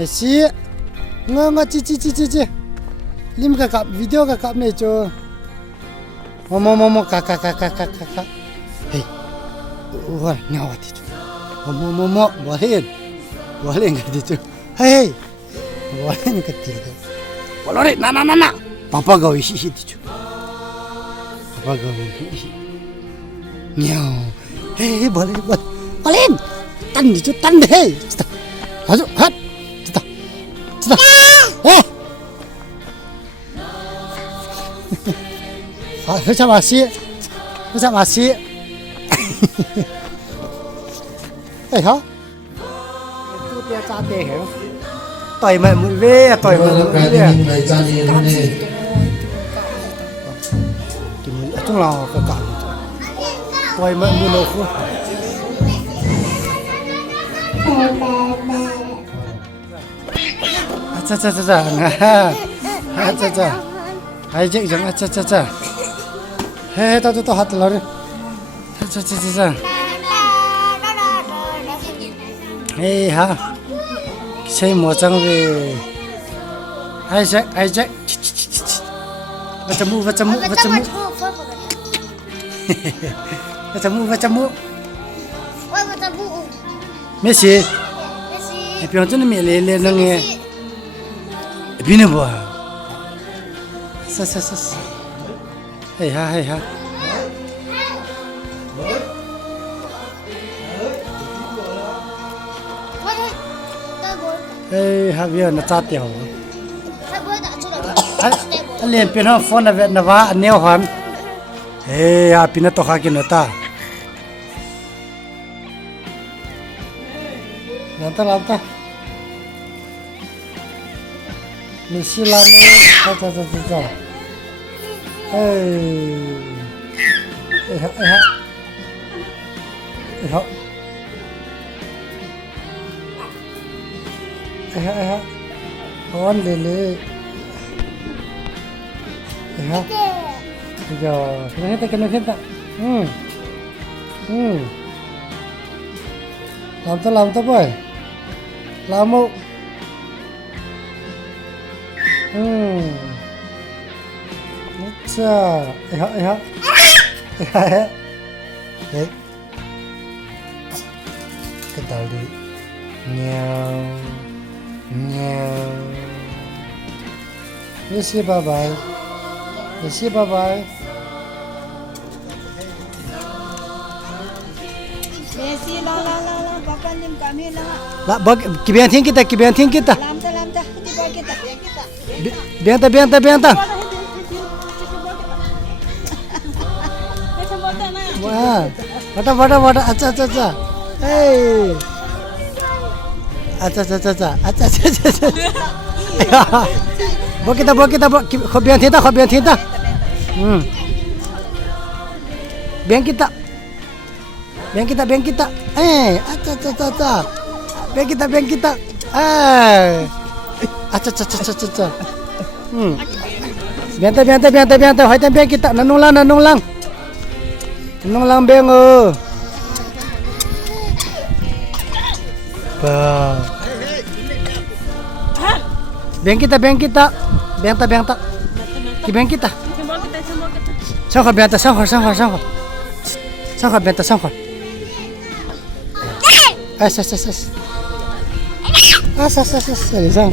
Messi nga chi lim ka video ka me cho mo ka hey wa nyawa ti cho mo walen ka ti cho hey walen ka ti cho walore na papa ga wi shi ti cho papa ga wi nyaw hey walen tan ti cho tan hey 아주 핫 됐다非常맛있哎好都别炸点好ต่อยมันมือเว้ยต่อยมันมือเว้ยกินมันต้องรอก็กลับต่อยมันมือโลก아차차차차 아차차 아이제 좀 아차차차 해다 또 하들라래 아차차차차 에이 하 세이 모장베 아이제 바자무 메시 병전에 메레레 능에 비네 봐. 사사사사. 헤이하. 에이 하비야 나 짜띠오. 알렌 페나 폰나 베나와 네오한. 에이 아피나 또 하긴 했다. 난타. 미실라네 자자자자 에하 원래네 에하 이거 그냥 했다 lamta boy lamo अच्छा यहाँ है ketahui meow Messi bye bye Messi la papa nim kami la bag kibiantin kita lamta kita bianta wah wada acha hey acha bo kita khobian thita biang kita acha biang kita acha bianta hai tan biang kita nanung lang biang biang kita bianta ki biang kita sangkar bianta sangkar bianta sangkar sang